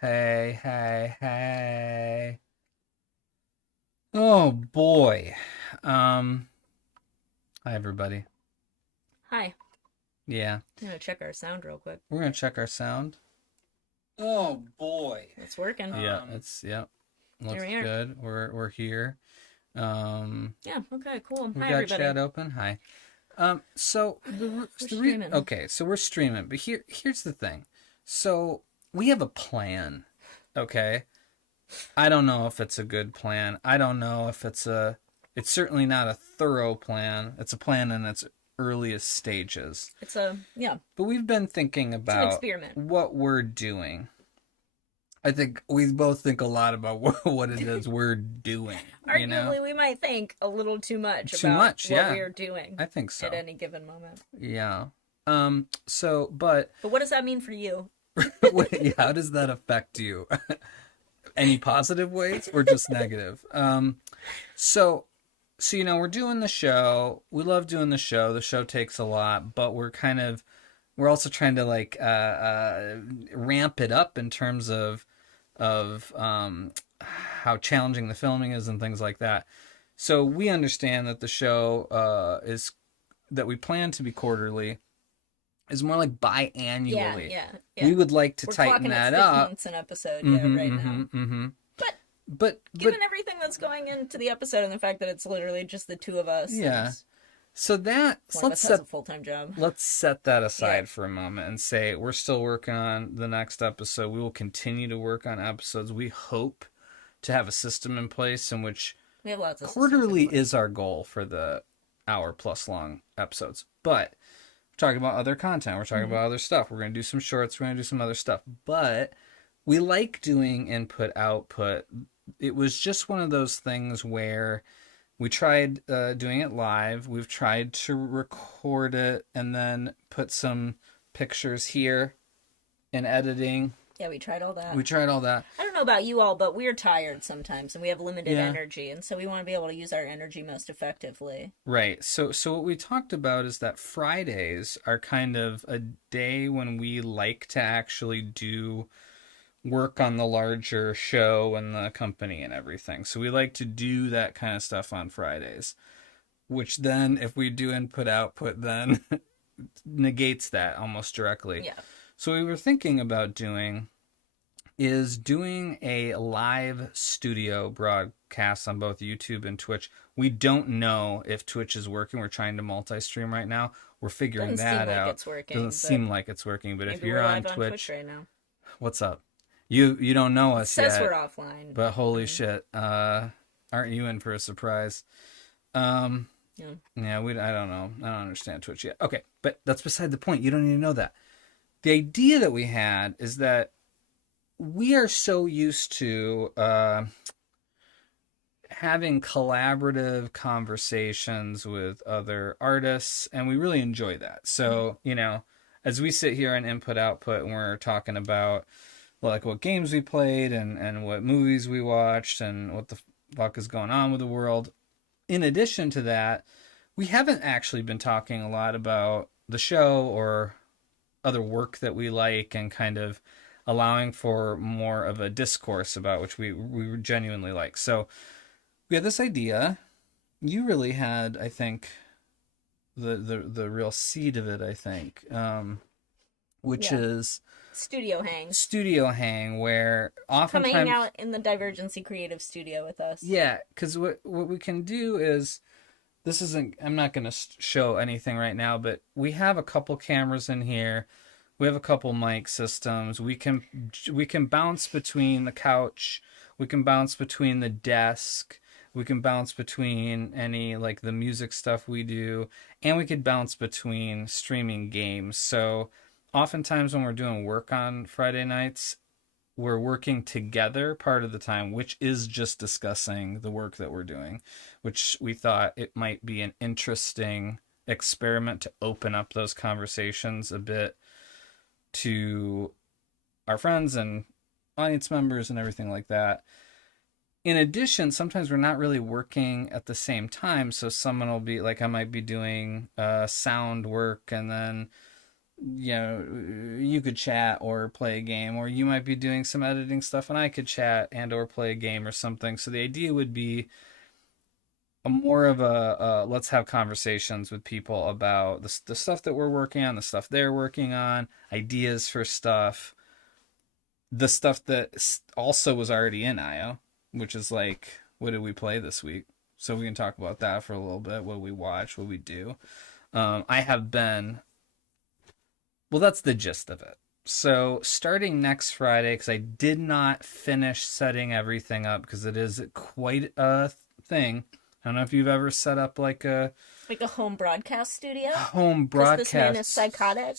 Hey, hey, hey. Oh boy. Um, Hi everybody. Hi. Yeah, I'm gonna check our sound real quick. we're gonna check our sound. Oh boy. It's working. Yeah, it's There looks we are. good. We're here. Um, Yeah. Okay. Cool. we Hi, got everybody. chat open. Hi. So We're streaming. okay, so we're streaming, but here's the thing. So we have a plan. Okay. I don't know if it's a good plan. I don't know if it's certainly not a thorough plan. It's a plan in its earliest stages. Yeah. But we've been thinking It's an about experiment. what we're doing. I think we both think a lot about what it is we're doing, you know? Arguably, we might think a little too much Too about much, what yeah. we are doing I think at so. any given moment. Yeah. But But what does that mean for you? how does that affect you? Any positive ways or just negative? So we're doing the show. We love doing the show. The show takes a lot, but we're also trying to ramp it up in terms of how challenging the filming is and things like that. So we understand that the show is that we plan to be quarterly is more like Yeah. biannually. Yeah. We Yeah. would like to We're tighten clocking at that 6 up. months an episode. Yeah. Mm-hmm, Right now. mm-hmm, mm-hmm. But But given everything that's going into the episode and the fact that it's literally just the two of us, yeah. and So one of us has a full-time job. let's set that Yeah. aside for a moment and say we're still working on the next episode. We will continue to work on episodes. We hope to have a system in place in which We have lots of systems in quarterly is place. our goal for the hour plus long episodes. But we're talking about other content. We're talking Mm-hmm. about other stuff. We're going to do some shorts. We're going to do some other stuff. But we like doing input output. It was just one of those things where we tried doing it live. We've tried to record it and then put some pictures here in editing. Yeah, we tried all that. We tried all that. I don't know about you all, but we're tired sometimes and we have limited Yeah. energy, and so we want to be able to use our energy most effectively. Right. So what we talked about is that Fridays are kind of a day when we like to actually do work on the larger show and the company and everything. So we like to do that kind of stuff on Fridays, which then if we do input output then negates that almost directly. Yeah. So what we were thinking about doing is doing a live studio broadcast on both YouTube and Twitch. We don't know if Twitch is working. We're trying to multi-stream right now. We're figuring Doesn't seem that like out. it's working, Doesn't but seem like it's working, but if maybe you're we're on live on Twitch Twitch, right now. what's up? You don't know It us says yet, we're offline. but holy shit, aren't you in for a surprise? Um, Yeah. yeah, I don't know. I don't understand Twitch yet. Okay, but that's beside the point. You don't need to know that. The idea that we had is that we are so used to having collaborative conversations with other artists, and we really enjoy that. So, as we sit here and input output, and we're talking about like what games we played and what movies we watched and what the fuck is going on with the world. In addition to that, we haven't actually been talking a lot about the show or other work that we like and kind of allowing for more of a discourse about which we genuinely like. So we had this idea. You really had, I think, the real seed of it. I think, which Yeah. is Studio hangs. studio hang, where Come hang oftentimes, out in the Divergency Creative Studio with us. yeah, because what we can do is this isn't. I'm not going to show anything right now, but we have a couple cameras in here. We have a couple mic systems. We can bounce between the couch. We can bounce between the desk. We can bounce between any like the music stuff we do, and we could bounce between streaming games. So oftentimes when we're doing work on Friday nights, we're working together part of the time, which is just discussing the work that we're doing, which we thought it might be an interesting experiment to open up those conversations a bit to our friends and audience members and everything like that. In addition, sometimes we're not really working at the same time. So someone will be like, I might be doing sound work, and then you know, you could chat or play a game, or you might be doing some editing stuff and I could chat and or play a game or something. So the idea would be a more of a let's have conversations with people about the stuff that we're working on, the stuff they're working on, ideas for stuff, the stuff that also was already in IO, which is like, what did we play this week? So we can talk about that for a little bit. What we watch, what we do. I have been, well, that's the gist of it. So starting next Friday, because I did not finish setting everything up because it is quite a thing. I don't know if you've ever set up like a home broadcast studio. Home 'Cause broadcast this man is psychotic.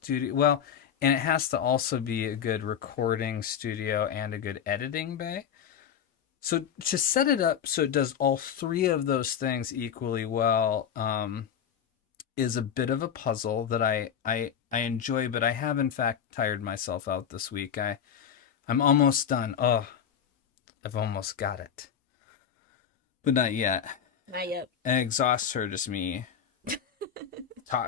studio. Well, and it has to also be a good recording studio and a good editing bay. So to set it up so it does all three of those things equally well, is a bit of a puzzle that I enjoy, but I have in fact tired myself out this week. I'm almost done. Oh, I've almost got it, but not yet. Not yet. And it exhausts her, just me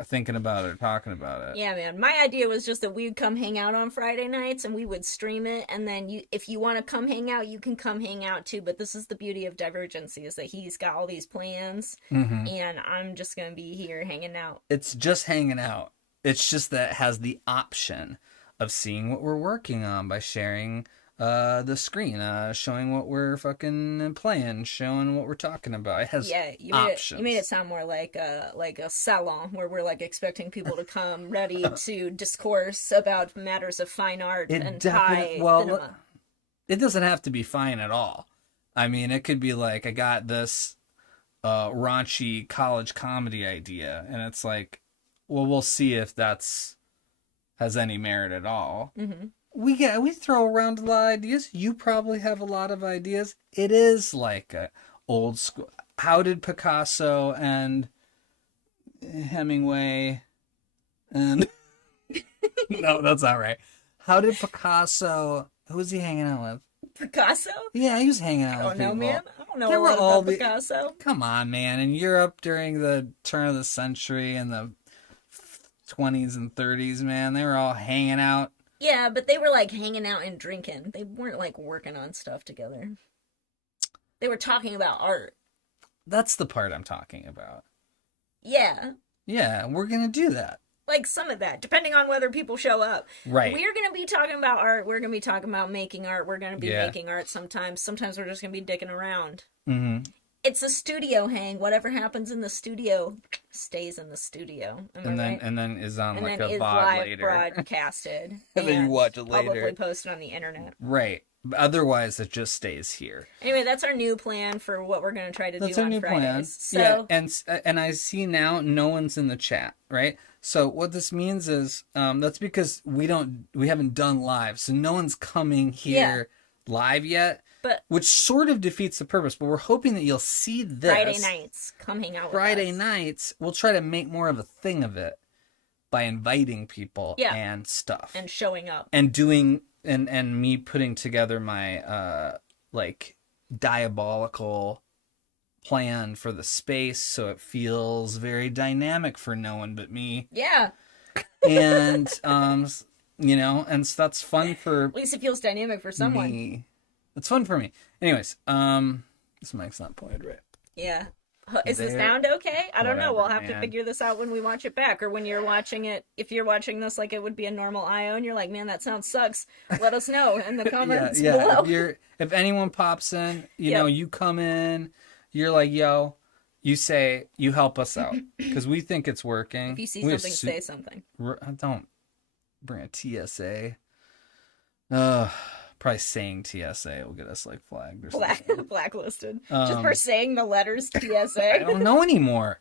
thinking about it, talking about it. Yeah, man. My idea was just that we would come hang out on Friday nights and we would stream it, and then if you want to come hang out, you can come hang out too. But this is the beauty of Divergency, is that he's got all these plans, and I'm just gonna be here hanging out. It's just hanging out. It's just that it has the option of seeing what we're working on by sharing the screen, showing what we're fucking playing, showing what we're talking about. It has options. You made it sound more like a salon where we're like expecting people to come ready to discourse about matters of fine art and high cinema. It doesn't have to be fine at all. I mean, it could be like, I got this raunchy college comedy idea, and it's like, well, we'll see if has any merit at all. Mm-hmm. We throw around a lot of ideas. You probably have a lot of ideas. It is like a old school. How did Picasso and Hemingway and no, that's not right. How did Picasso? Who was he hanging out with? Picasso? Yeah, he was hanging out with people. I don't know, man. I don't know a lot about Picasso. Come on, man. In Europe during the turn of the century and the 20s and 30s, man, they were all hanging out. Yeah, but they were like hanging out and drinking. They weren't like working on stuff together. They were talking about art. That's the part I'm talking about. Yeah. Yeah, we're going to do that. Like some of that, depending on whether people show up. Right. We're going to be talking about art. We're going to be talking about making art. We're going to be making art sometimes. Sometimes we're just going to be dicking around. Mm-hmm. It's a studio hang. Whatever happens in the studio stays in the studio. And then is on and like then a is VOD live later. broadcasted. And then you watch it later. Publicly posted on the internet. Right. Otherwise, it just stays here. Anyway, that's our new plan for what we're going to try to do on Fridays. Plan. So, yeah, and I see now no one's in the chat, right? So what this means is that's because we haven't done live, so no one's coming here live yet. But which sort of defeats the purpose, but we're hoping that you'll see this. Friday nights, come hang out with us. Friday nights, we'll try to make more of a thing of it by inviting people and stuff. And showing up. And doing, and me putting together my, like, diabolical plan for the space so it feels very dynamic for no one but me. Yeah. And, you know, and so that's fun for... At least it feels dynamic for someone. Me. It's fun for me. Anyways, this mic's not pointed right. Yeah. Is the sound okay? I don't know. We'll have to figure this out when we watch it back, or when you're watching it. If you're watching this like it would be a normal IO and you're like, man, that sound sucks, let us know in the comments below. If anyone pops in, you know, you come in, you're like, yo, you say, you help us out, because we think it's working. If you see something, say something. Don't bring a TSA. Probably saying TSA will get us like flagged or something. Blacklisted. Just for saying the letters TSA. I don't know anymore.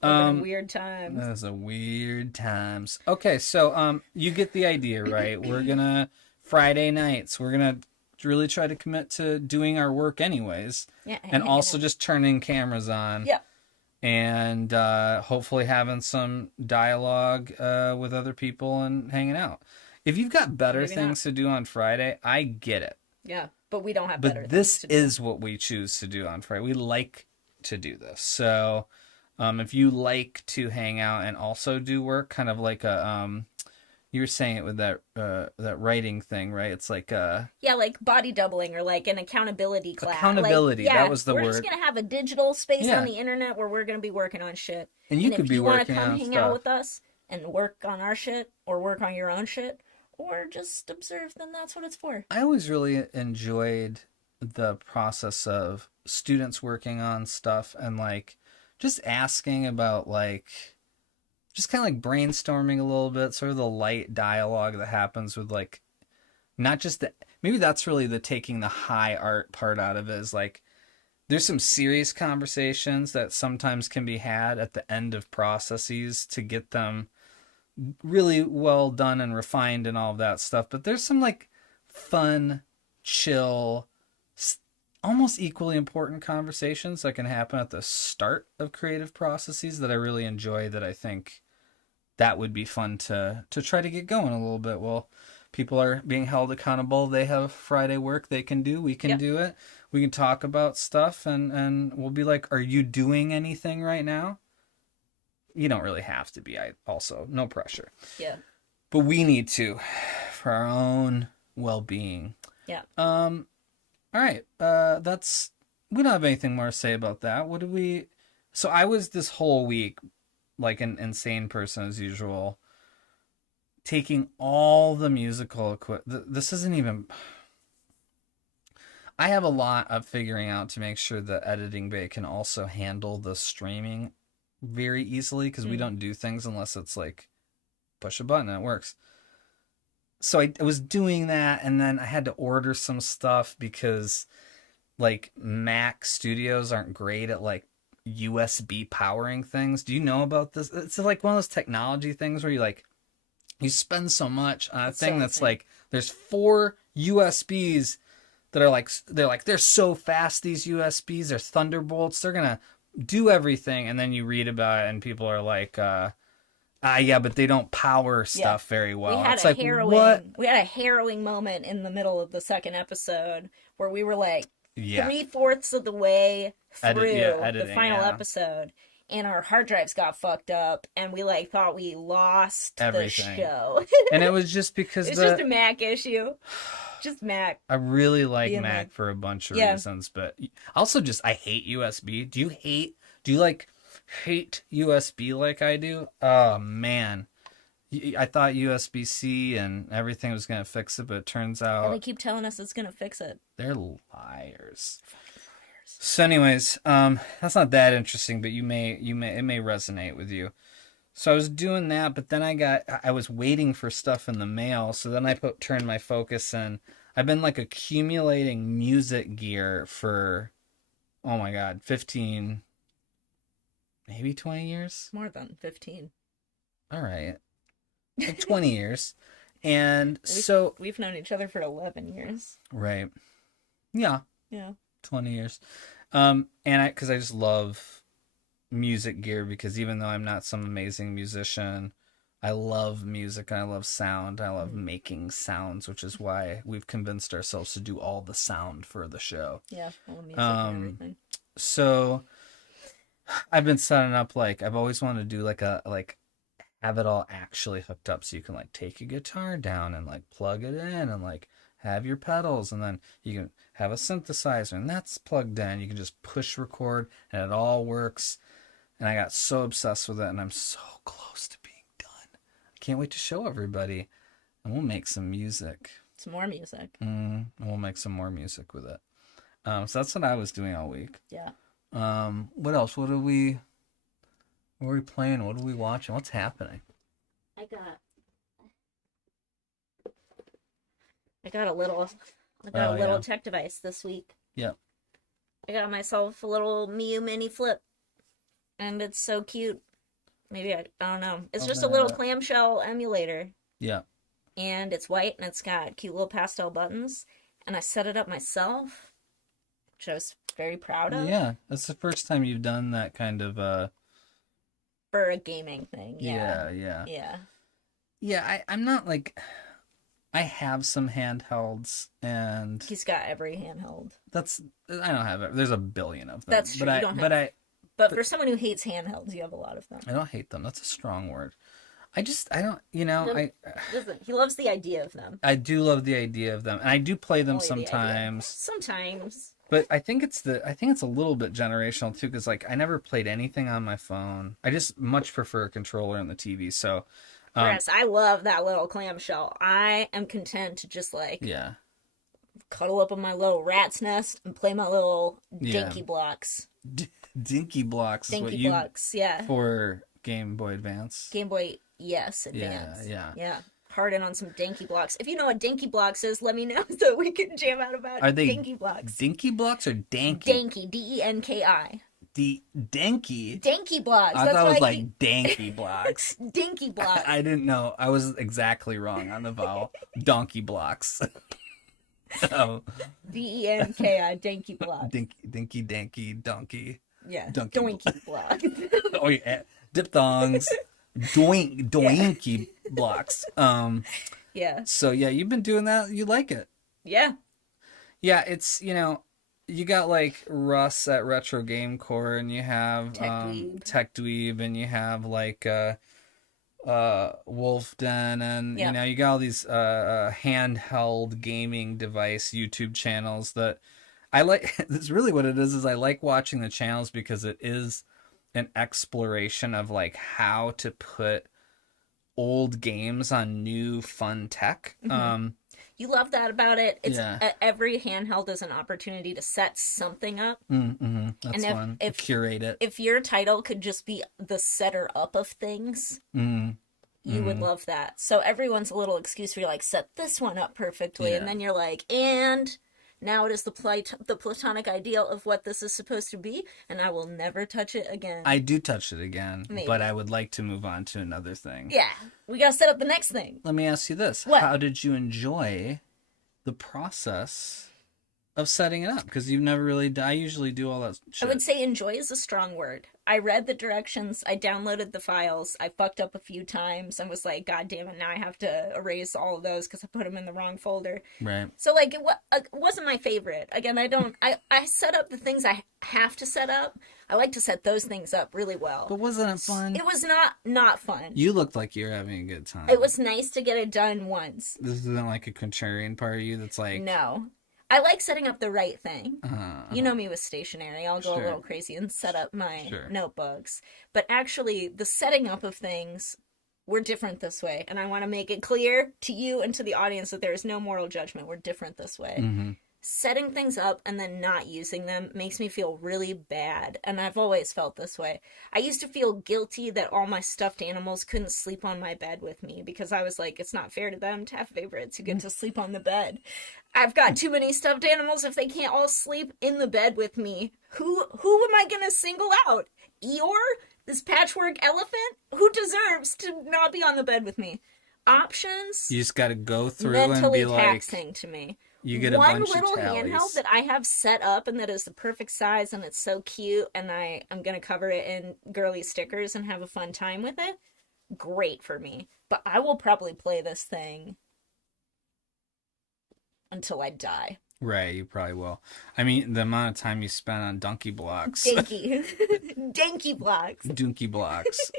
Weird times. Those are weird times. Okay, so you get the idea, right? We're gonna Friday nights. We're gonna really try to commit to doing our work anyways. Yeah. And also just turning cameras on. Yeah. And hopefully having some dialogue with other people and hanging out. If you've got better things to do on Friday, I get it. Yeah, but we don't have better things to do. But this is what we choose to do on Friday. We like to do this. So If you like to hang out and also do work, kind of like a you were saying it with that writing thing, right? It's like Yeah, like body doubling or like an accountability class. Like, accountability. That yeah, was the we're just word. gonna have a digital space on Yeah, the internet where we're gonna be working on shit. and you And could if be you want to working come on hang out stuff. with us and work on our shit or work on your own shit or just observe, then that's what it's for. I always really enjoyed the process of students working on stuff and like just asking about like just kind of like brainstorming a little bit, sort of the light dialogue that happens with like not just the maybe that's really the taking the high art part out of it is like there's some serious conversations that sometimes can be had at the end of processes to get them really well done and refined and all of that stuff. But there's some like fun, chill, almost equally important conversations that can happen at the start of creative processes that I really enjoy. That I think that would be fun to try to get going a little bit. Well, people are being held accountable. They have Friday work they can do. We can Yep. do it. We can talk about stuff and we'll be like, are you doing anything right now? You don't really have to be. I also no pressure. Yeah. But we need to for our own well-being. Yeah. All right. That's we don't have anything more to say about that. What do we So I was this whole week like an insane person as usual taking all the musical equipment. This isn't even I have a lot of figuring out to make sure the editing bay can also handle the streaming very easily because we don't do things unless it's like push a button and it works. So I was doing that and then I had to order some stuff because like Mac studios aren't great at like USB powering things. Do you know about this? It's like one of those technology things where you spend so much on a thing that's like there's 4 USBs that are they're so fast, these USBs, they're thunderbolts, they're gonna do everything, and then you read about it and people are like yeah, but they don't power stuff very well. We had It's a like harrowing what? we had a harrowing moment in the middle of the second episode where we were like Yeah. 3/4 of the way through editing, the final yeah. episode and our hard drives got fucked up and we like thought we lost Everything. the show. And it was just because It's just a Mac issue. Just Mac. I really like being Mac like- for a bunch of Yeah. reasons, but also just I hate USB. Do you like hate USB like I do? Oh man. I thought USB-C and everything was going to fix it, but it turns And they out keep telling us it's gonna fix it. they're liars. So anyways, that's not that interesting, but it may resonate with you. So I was doing that, but then I was waiting for stuff in the mail, so then I turned my focus in. I've been like accumulating music gear for, oh my God, 15, maybe 20 years? More than 15. All right. Like 20 years. And We've known each other for 11 years. right. Yeah, Yeah. 20 years. Because I just love music gear because even though I'm not some amazing musician, I love music and I love sound. I love making sounds, which is why we've convinced ourselves to do all the sound for the show. Yeah, all the music and everything. So I've been setting up I've always wanted to do have it all actually hooked up so you can take a guitar down and plug it in and have your pedals and then you can have a synthesizer and that's plugged in. You can just push record and it all works. And I got so obsessed with it and I'm so close to being done. I can't wait to show everybody and we'll make some music. Some more music. And we'll make some more music with it. So that's what I was doing all week. Yeah. What else? What are we playing? What are we watching? What's happening? I got a little tech device this week. Yep. I got myself a little Miu Mini Flip. And it's so cute. Maybe I don't know. It's just a little clamshell emulator. Yeah. And it's white and it's got cute little pastel buttons. And I set it up myself, which I was very proud of. Yeah. That's the first time you've done that kind of For a gaming thing. Yeah. Yeah. Yeah, I'm not I have some handhelds and He's got every handheld. I don't have it. There's a billion of them. That's true. But You don't but have But for someone who hates handhelds, you have a lot of them. I don't hate them. That's a strong word. I don't, you know, Listen, he loves the idea of them. I do love the idea of them, and I do play them Only sometimes. Sometimes. But I think it's a little bit generational too, because like I never played anything on my phone. I just much prefer a controller and the TV. So, Whereas I love that little clamshell. I am content to just like yeah, cuddle up in my little rat's nest and play my little Yeah. dinky blocks. Dinky blocks is what Dinky you blocks, yeah. for Game Boy Advance. Game Boy, yes, Advance. Yeah. Hard in on some dinky blocks. If you know what dinky blocks is, let me know so we can jam out about Are they dinky blocks. Dinky blocks or danky? Danky, D-E-N-K-I. Danky. Dinky blocks. I That's thought it was why like danky blocks. dinky blocks. I didn't know. I was exactly wrong on the vowel. Donkey blocks. Oh, D-E-N-K-I, dinky blocks. dinky, danky, donkey. Yeah, Donkey doinky blocks. Oh yeah, diphthongs. Doinky blocks. Yeah. So yeah, you've been doing that. You like it. Yeah. Yeah, it's, you know, you got like Russ at Retro Game Core, and you have Tech Dweeb, and you have like Wolf Den, and you know, you got all these handheld gaming device YouTube channels that I like. That's really what it is I like watching the channels because it is an exploration of like how to put old games on new fun tech. You love that about it. It's every handheld is an opportunity to set something up. That's and fun. if Curate it. If your title could just be the setter up of things, you would love that. So everyone's a little excuse for you, like, set this one up perfectly, and then you're like, and now it is the platonic ideal of what this is supposed to be, and I will never touch it again. I do touch it again, Maybe. but I would like to move on to another thing. Yeah, we gotta set up the next thing. Let me ask you this. What? How did you enjoy the process of setting it up? Because you've never really... I usually do all that shit. I would say enjoy is a strong word. I read the directions, I downloaded the files, I fucked up a few times, and was like, God damn it, now I have to erase all of those because I put them in the wrong folder. Right. So, like, it wasn't my favorite. Again, I set up the things I have to set up. I like to set those things up really well. But wasn't it fun? It was not fun. You looked like you were having a good time. It was nice to get it done once. This isn't like a contrarian part of you that's like... No. I like setting up the right thing. Uh-huh. You know me with stationery. I'll go a little crazy and set up my notebooks. But actually, the setting up of things, we're different this way. And I want to make it clear to you and to the audience that there is no moral judgment. We're different this way. Mm-hmm. Setting things up and then not using them makes me feel really bad. And I've always felt this way. I used to feel guilty that all my stuffed animals couldn't sleep on my bed with me because I was like, it's not fair to them to have favorites who get to sleep on the bed. I've got too many stuffed animals. If they can't all sleep in the bed with me, who am I going to single out? Eeyore? This patchwork elephant? Who deserves to not be on the bed with me? Options? You just got to go through mentally and be like... taxing to me. You get a one bunch little of tallies. handheld that I have set up and that is the perfect size and it's so cute and I'm going to cover it in girly stickers and have a fun time with it. Great for me. But I will probably play this thing until I die. Right, you probably will. I mean, the amount of time you spent on donkey blocks. Dinky. Dinky blocks. Donkey blocks.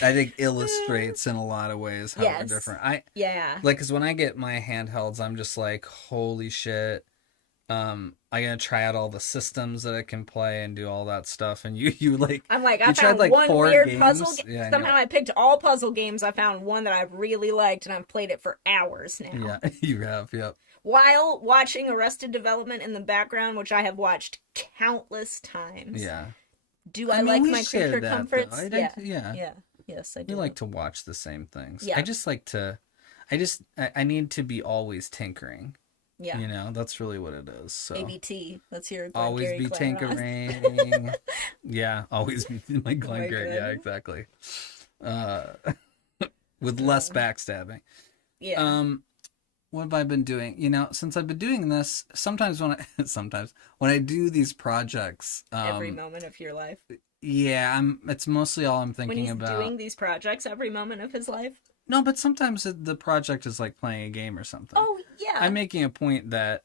I think illustrates in a lot of ways how we're different. Yeah. Like, because when I get my handhelds, I'm just like, holy shit. I'm gonna try out all the systems that I can play and do all that stuff. And you like, I'm like, you I found tried, like, one 4 weird games? puzzle game. Yeah, Somehow I picked all puzzle games. I found one that I really liked and I've played it for hours now. Yeah, you have, yep. While watching Arrested Development in the background, which I have watched countless times. Yeah. Do I like we my shared creature that, comforts? though. Yeah. Yes, I do. You like to watch the same things. Yeah. I just like to... I need to be always tinkering. Yeah. You know, that's really what it is. So ABT. That's your always Gary be Claron. tinkering. Yeah, always be my Glengarry. God. Yeah, exactly. With less backstabbing. Yeah. What have I been doing? You know, since I've been doing this, sometimes when I do these projects, every moment of your life. Yeah, it's mostly all I'm thinking when he's about. Doing these projects every moment of his life. No, but sometimes the project is like playing a game or something. Oh yeah. I'm making a point that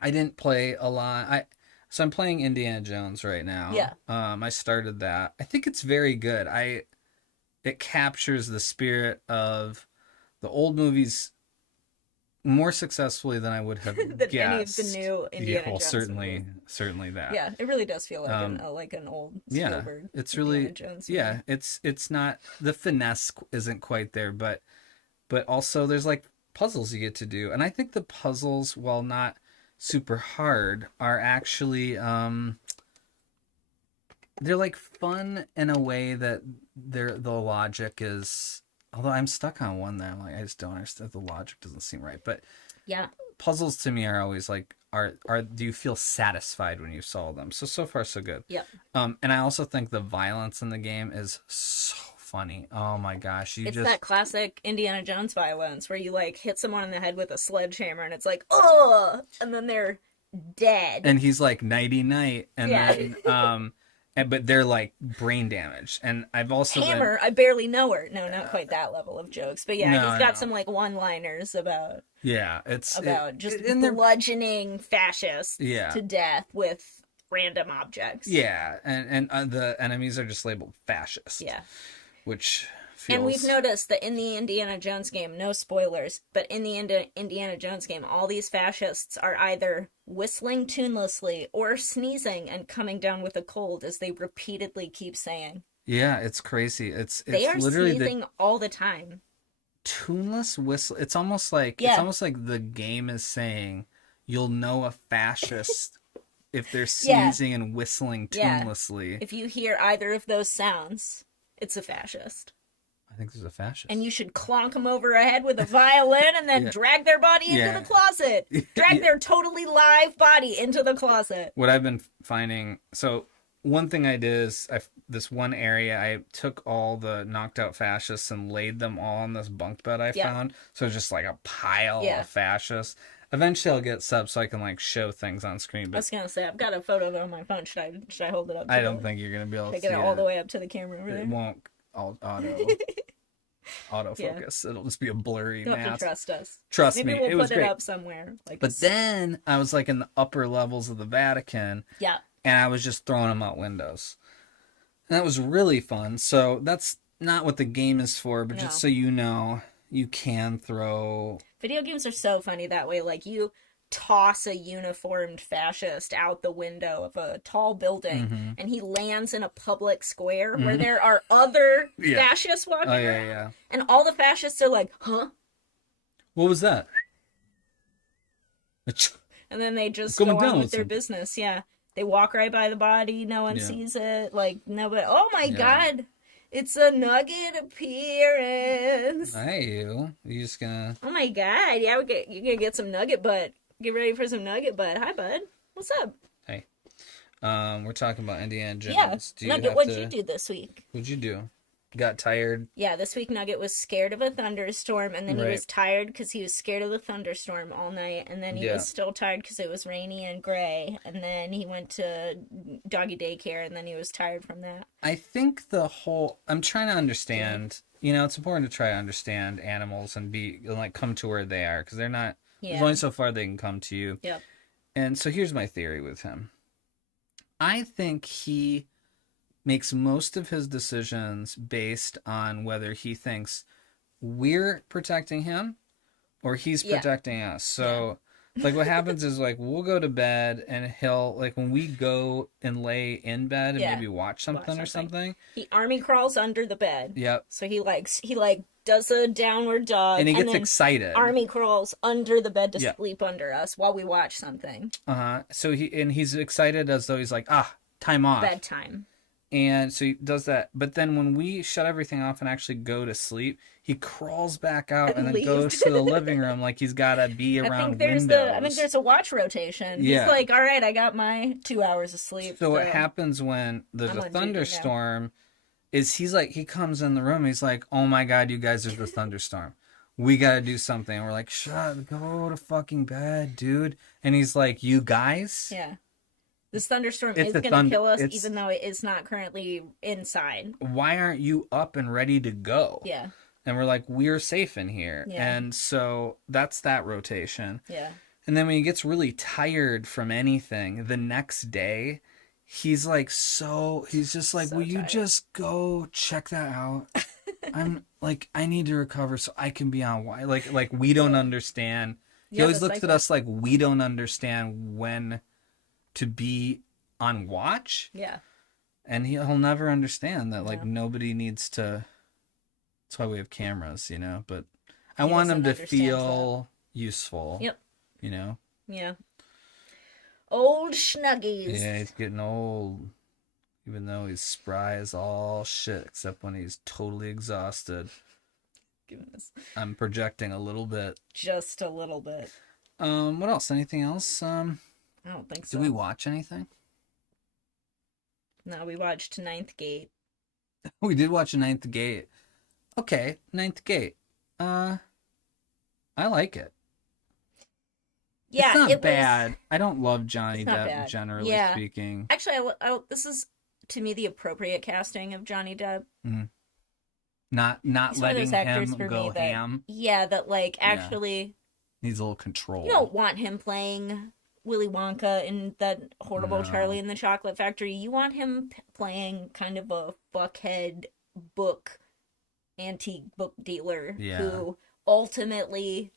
I didn't play a lot. So I'm playing Indiana Jones right now. Yeah. I started that. I think it's very good. It captures the spirit of the old movies more successfully than I would have Than guessed. any of the new Indiana Jones movies. Certainly that. Yeah, it really does feel like an old Spielberg. It's Indiana really Jones movie. yeah. It's not, the finesse isn't quite there, but also there's like puzzles you get to do, and I think the puzzles, while not super hard, are actually they're like fun in a way that the logic is. Although I'm stuck on one that I'm like, I just don't understand. The logic doesn't seem right. But yeah, puzzles to me are always like, do you feel satisfied when you solve them? So far so good. Yep. And I also think the violence in the game is so funny. Oh my gosh, it's that classic Indiana Jones violence where you like hit someone in the head with a sledgehammer and it's like, oh, and then they're dead. And he's like nighty night, and then but they're like brain damaged. And I've also Hammer, I barely know her. No, not quite that level of jokes, but yeah, he's got some like one-liners about just bludgeoning fascists to death with random objects. Yeah, and the enemies are just labeled fascist. Yeah, which feels... And we've noticed that in the Indiana Jones game, no spoilers, but in the Indiana Jones game, all these fascists are either whistling tunelessly or sneezing and coming down with a cold, as they repeatedly keep saying. Yeah, it's crazy. It's they are literally sneezing all the time. Tuneless whistle. It's almost like the game is saying you'll know a fascist if they're sneezing and whistling tunelessly. If you hear either of those sounds, it's a fascist. I think there's a fascist. And you should clonk them over a head with a violin and then drag their body into the closet. Drag their totally live body into the closet. What I've been finding... So, one thing I did is, this one area, I took all the knocked out fascists and laid them all on this bunk bed I found. So, it's just like a pile of fascists. Eventually, I'll get subs so I can like show things on screen. But I was going to say, I've got a photo of it on my phone. Should I hold it up? I don't think you're going to be able to see it all the way up to the camera over there. It won't autofocus. It'll just be a blurry You'll mass. have to trust us. Trust Maybe me, we'll it was put great. It up somewhere. But then I was like in the upper levels of the Vatican. Yeah. And I was just throwing them out windows. And that was really fun. So that's not what the game is for, but just so you know, you can throw... Video games are so funny that way. Like, you toss a uniformed fascist out the window of a tall building, and he lands in a public square where there are other fascists walking around. And all the fascists are like, huh? What was that? And then they just go on with their business. Yeah. They walk right by the body. No one sees it. Like, nobody. Oh my God. It's a nugget appearance. Hey, you just gonna... Oh my God. Yeah, you're gonna get some nugget butt. Get ready for some nugget butt. Hi, bud. What's up? Hey. We're talking about Indiana Jones. Yeah. Nugget, what'd you do this week? What'd you do? Got tired? Yeah, this week Nugget was scared of a thunderstorm, and then he was tired because he was scared of the thunderstorm all night, and then he was still tired because it was rainy and gray, and then he went to doggy daycare, and then he was tired from that. I think I'm trying to understand, it's important to try to understand animals and come to where they are, because they're not, there's only so far they can come to you. Yeah. And so here's my theory with him. I think he makes most of his decisions based on whether he thinks we're protecting him or he's protecting us. So, like, what happens is, like, we'll go to bed and he'll, like, when we go and lay in bed and maybe watch something or something. He army crawls under the bed. Yep. So he does a downward dog. And he gets excited. Army crawls under the bed to sleep under us while we watch something. So he's excited as though he's like, time off. Bedtime. And so he does that. But then when we shut everything off and actually go to sleep, he crawls back out and then goes to the living room like he's got to be around windows. I think there's a watch rotation. Yeah. He's like, all right, I got my 2 hours of sleep. So what happens when there's a thunderstorm is he comes in the room. He's like, oh my God, you guys, there's a thunderstorm. We got to do something. And we're like, go to fucking bed, dude. And he's like, you guys? Yeah. This thunderstorm is going to kill us, even though it is not currently inside. Why aren't you up and ready to go? Yeah. And we're like, we're safe in here. Yeah. And so that's that rotation. Yeah. And then when he gets really tired from anything, the next day, he's like, he's just like, So will you tired. just go check that out? I'm like, I need to recover so I can be on. Why? Like we don't understand. He Yeah, always the looks at cycle. us like we don't understand when to be on watch, Yeah. and he'll never understand that. Like No. nobody needs to. That's why we have cameras, you know. But I He want him doesn't to understand feel useful. Yep. You know. Yeah. Old Schnuggies. Yeah, he's getting old. Even though he's spry as all shit, except when he's totally exhausted. Giving us I'm projecting a little bit. just a little bit. What else? Anything else? I don't think so. Did we watch anything? No, we watched Ninth Gate. We did watch Ninth Gate. Okay, Ninth Gate. I like it. Yeah, it's not it bad. was. I don't love Johnny It's not Depp, bad. generally Yeah. speaking. Actually, this is to me the appropriate casting of Johnny Depp. Not He's one of letting those actors him for go me that, ham. yeah, that like actually Needs a little control. you don't want him playing Willy Wonka in that horrible No. Charlie and the Chocolate Factory. You want him playing kind of a fuckhead antique book dealer who ultimately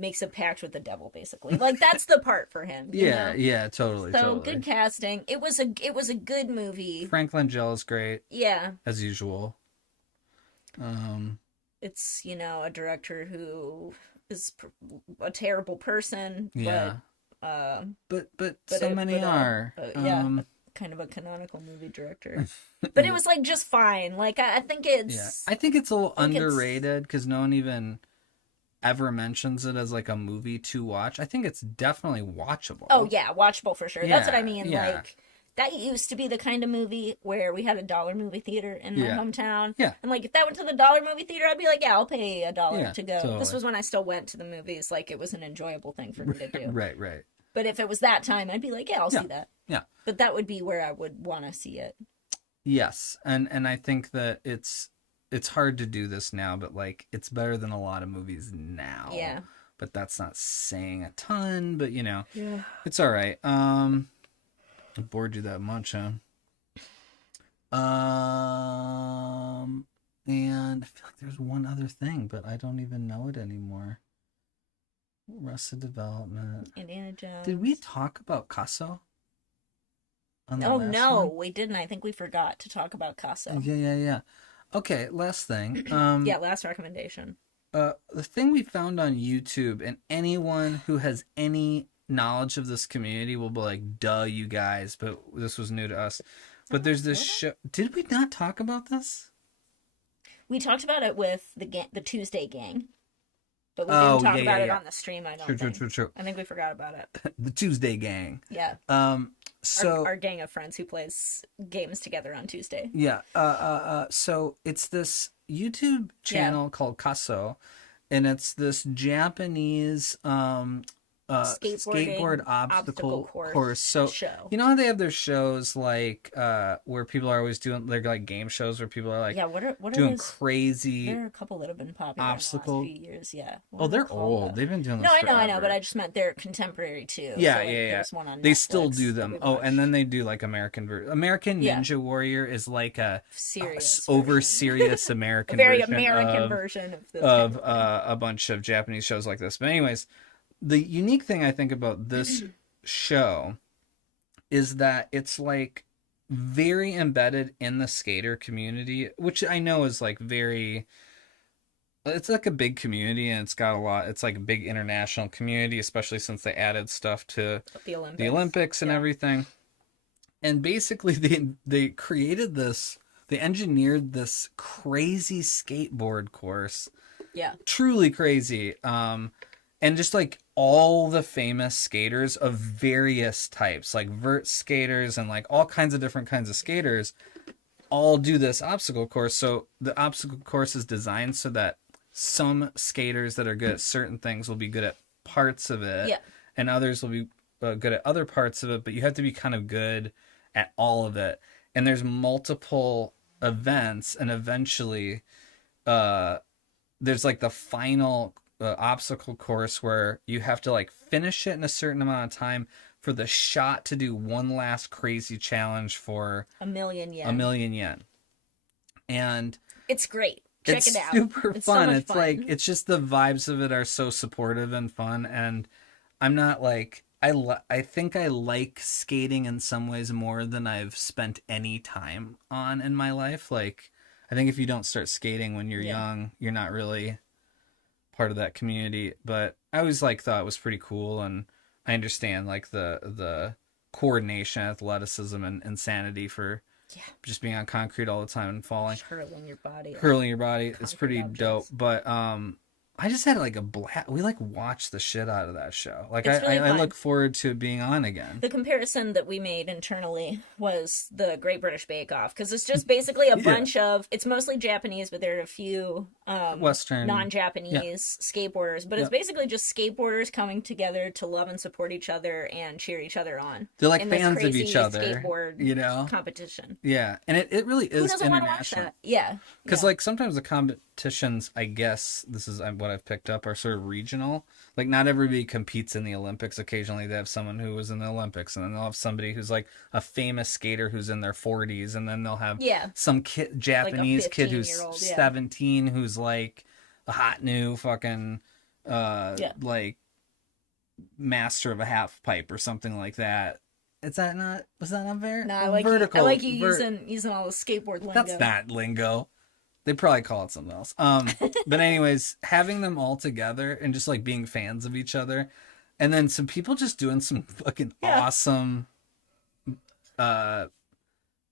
makes a pact with the devil, basically. Like that's the part for him. You know? Yeah, totally. So totally. good casting. It was a good movie. Frank Langella is great. Yeah. As usual. It's, a director who is a terrible person. Yeah. But so many are. Yeah. Kind of a canonical movie director. But it was like just fine. Like I think it's I think it's a little underrated because no one even ever mentions it as like a movie to watch. I think it's definitely watchable. Oh yeah, watchable for sure. That's what I mean. Yeah. Like that used to be the kind of movie where we had a dollar movie theater in my hometown. Yeah. And like if that went to the dollar movie theater, I'd be like, yeah, I'll pay $1 to go. Totally. This was when I still went to the movies. Like it was an enjoyable thing for me to do. Right. But if it was that time, I'd be like, yeah, I'll see that. Yeah. But that would be where I would want to see it. Yes. And I think that it's hard to do this now, but like it's better than a lot of movies now. Yeah. But that's not saying a ton, but Yeah. It's all right. I bored you that much, huh? And I feel like there's one other thing, but I don't even know it anymore. Arrested Development. Indiana Jones. Did we talk about Casso? Oh no, we didn't. I think we forgot to talk about Casso. Yeah. Okay, last thing. Yeah, last recommendation. The thing we found on YouTube, and anyone who has any knowledge of this community will be like, duh, you guys, but this was new to us. But there's this show. Did we not talk about this? We talked about it with the Tuesday gang. But we didn't talk about it on the stream, I don't think. True. I think we forgot about it. The Tuesday gang. Yeah. So our gang of friends who plays games together on Tuesday. Yeah. So it's this YouTube channel called Casso, and it's this Japanese skateboard obstacle course. So show. You know how they have their shows like where people are always doing, they're like game shows where people are like what are doing those, crazy. There are a couple that have been popular obstacle in the last few years. Yeah. They're old. They've been doing this. No, I know, but I just meant they're contemporary too. Yeah, so, like, yeah. There's one on they Netflix still do them. And then they do like American Ninja Warrior is like a serious over serious American, very version American version of a bunch of Japanese shows like this. But anyways, the unique thing I think about this show is that it's like very embedded in the skater community, which I know is like it's like a big community, and it's got a lot. It's like a big international community, especially since they added stuff to the Olympics and everything. And basically they created this, they engineered this crazy skateboard course. Yeah. Truly crazy. And just like all the famous skaters of various types, like vert skaters and like all kinds of different kinds of skaters, all do this obstacle course. So the obstacle course is designed so that some skaters that are good at certain things will be good at parts of it, and others will be good at other parts of it. But you have to be kind of good at all of it. And there's multiple events, and eventually, there's like the final obstacle course where you have to like finish it in a certain amount of time for the shot to do one last crazy challenge for A million yen. a million yen. And it's great. Check it's it out. super It's fun. so much It's fun. like, it's just the vibes of it are so supportive and fun. And I'm not like, I think I like skating in some ways more than I've spent any time on in my life. Like, I think if you don't start skating when you're young, you're not really part of that community. But I always like thought it was pretty cool, and I understand like the coordination, athleticism, and insanity for just being on concrete all the time and falling, hurling your body. It's pretty dope. But I just had like a blast. We like watched the shit out of that show. Like I look forward to it being on again. The comparison that we made internally was the Great British Bake Off, because it's just basically a bunch of, it's mostly Japanese, but there are a few Western non-Japanese skateboarders, but it's basically just skateboarders coming together to love and support each other and cheer each other on. They're like in fans of each other, skateboard, you know, competition. Yeah, and it really is. Who doesn't want to watch that? Yeah, because like sometimes the competitions, I guess this is what I've picked up, are sort of regional. Like not everybody competes in the Olympics. Occasionally they have someone who was in the Olympics, and then they'll have somebody who's like a famous skater who's in their 40s, and then they'll have some Japanese like kid who's 17 who's like a hot new fucking like master of a half pipe or something like that. Was that not fair? No, I like Vertical. I like you using all the skateboard lingo. That's not lingo. They probably call it something else. But anyways, having them all together and just like being fans of each other, and then some people just doing some fucking awesome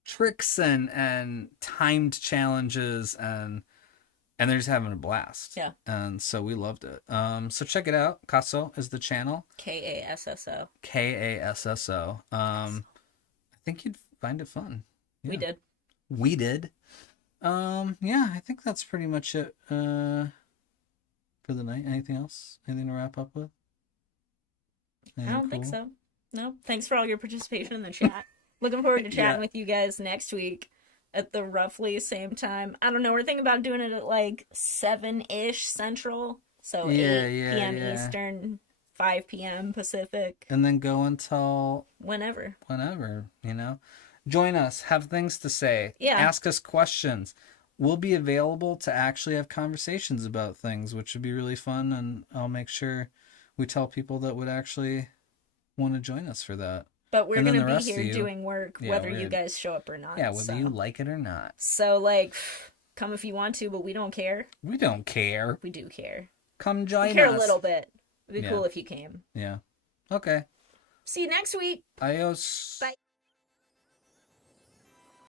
tricks and timed challenges, and they're just having a blast. Yeah. And so we loved it. So check it out. Kasso is the channel. Kasso. Kasso. I think you'd find it fun. Yeah. We did. Yeah, I think that's pretty much it for the night. Anything else? Anything to wrap up with? I don't think so. No. Thanks for all your participation in the chat. Looking forward to chatting with you guys next week at the roughly same time. I don't know. We're thinking about doing it at like 7-ish Central. So 8 p.m. Eastern, 5 p.m. Pacific. And then go until whenever, you know. Join us. Have things to say. Yeah. Ask us questions. We'll be available to actually have conversations about things, which would be really fun. And I'll make sure we tell people that would actually want to join us for that. But we're going to be here doing work, whether you guys show up or not. Yeah, whether you like it or not. So, like, come if you want to, but we don't care. We don't care. We do care. Come join us. We care a little bit. It'd be cool if you came. Yeah. Okay. See you next week. Adios. Bye.